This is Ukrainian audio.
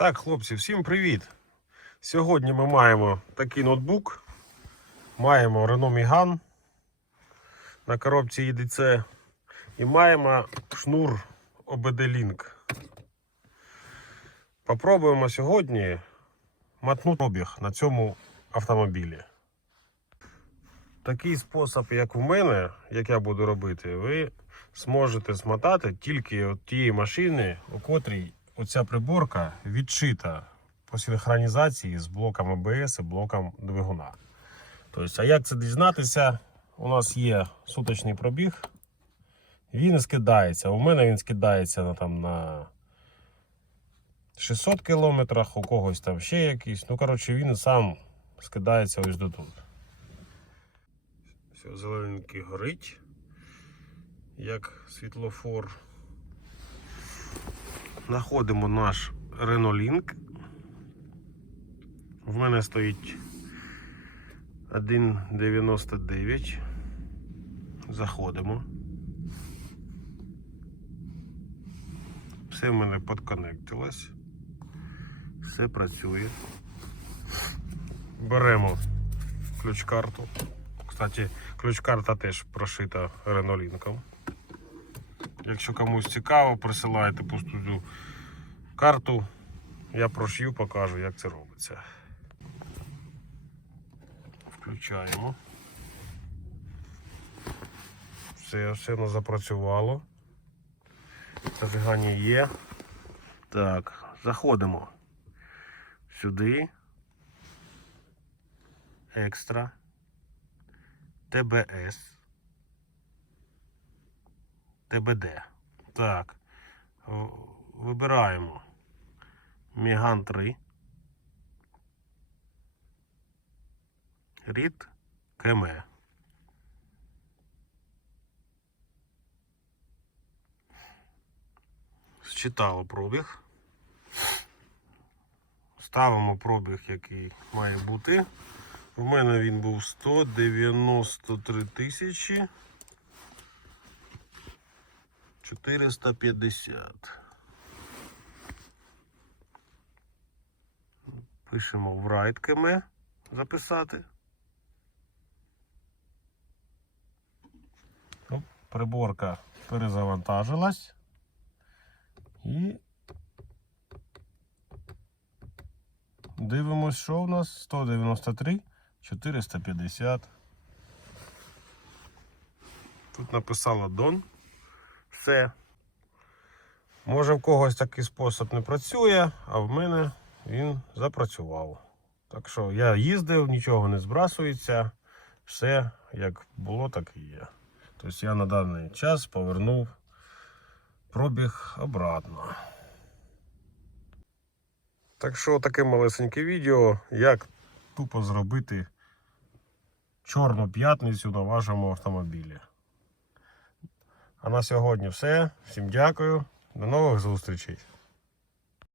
Так, хлопці, всім привіт! Сьогодні ми маємо такий ноутбук. Маємо Renault Megane на коробці EDC і маємо шнур OBD Link. Попробуємо сьогодні матнути пробіг на цьому автомобілі. Такий спосіб, як в мене, як я буду робити, ви зможете змотати тільки от тієї машини, у котрій оця приборка відшита по синхронізації з блоком АБС і блоком двигуна. Тобто, а як це дізнатися? У нас є суточний пробіг. Він скидається. У мене він скидається на, там, на 600 кілометрах, у когось там ще якийсь. Ну, коротше, він сам скидається ось до тут. Все, зелененький горить, як світлофор. Знаходимо наш Renault. В мене стоїть 1,99. Заходимо. Все в мене подконектилось. Все працює. Беремо ключ-карту. Кстати, ключ-карта теж прошита ренолінком. Якщо комусь цікаво, присилайте пусту карту. Я прошью, покажу, як це робиться. Включаємо. Все, все запрацювало. Зажигання є. Так, заходимо сюди. Екстра. ТБС. ТБД. Так. Вибираємо Міган 3. Рід КМ. Считало пробіг. Ставимо пробіг, який має бути. У мене він був 193 тисячі 450. Пишемо в райтками записати. Оп, Приборка перезавантажилась. І дивимось, що у нас 193 450. Тут написала Дон. Все. Може в когось такий спосіб не працює, а в мене він запрацював. Так що я їздив, нічого не збрасується. Все як було, так і є. Тобто я на даний час повернув пробіг обратно. Так що таке малесеньке відео, як тупо зробити чорну п'ятницю на вашому автомобілі. А на сьогодні все. Всім дякую. До нових зустрічей.